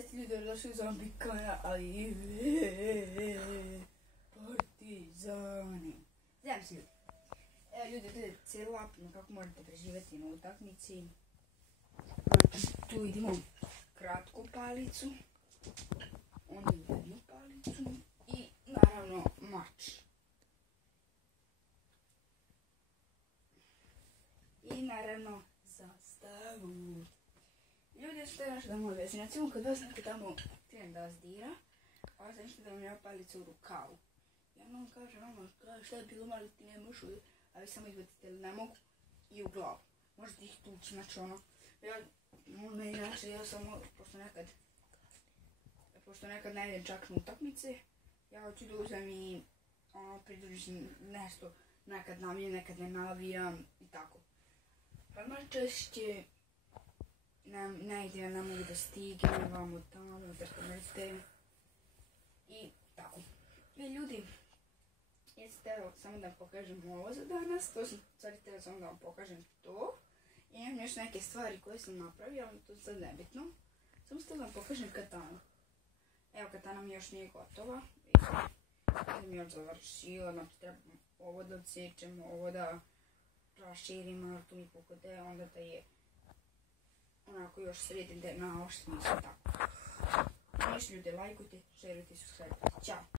10 ljudi je došli zombi kana, ali partizani. Znam si ljudi. Evo ljudi, vidite cijelu apnu kako možete preživjeti na utakmici. Znači, tu vidimo kratku palicu, onda jednu palicu i naravno mač. I naravno zastavu. Ljudi, što je nešto da mogu vezi. Recimo, kad vas neko tamo krene da vas dira, a vas nešto da vam je palicu u rukavu. Ja vam kažem, šta je bilo malo ti ne možu, a vi samo izbacite ili ne mogu i u glavu. Možete ih tući, znači ono. Ja samo, pošto nekad ne idem čak na utakmice, ja hoću da uzem i pridružim nešto, nekad navijam, nekad ne navijam i tako. Pa najčešće ne idem, ne mogu da stignem, vamo tamo, da mrte i tako. I ljudi, evo samo da vam pokažem ovo za danas, to sam sad htjela samo da vam pokažem to. I imam još neke stvari koje sam napravila, ali to je sad nebitno. Samo htjela da vam pokažem katanu. Evo, katana mi još nije gotova. Idem još završila, znači trebam ovo da odsječem, ovo da raširim, ali tu mi pokode, onda da je onako još sredim da je naoštrim i sve tako. Niš ljudi, lajkujte, šerujte, subscribe. Ćao!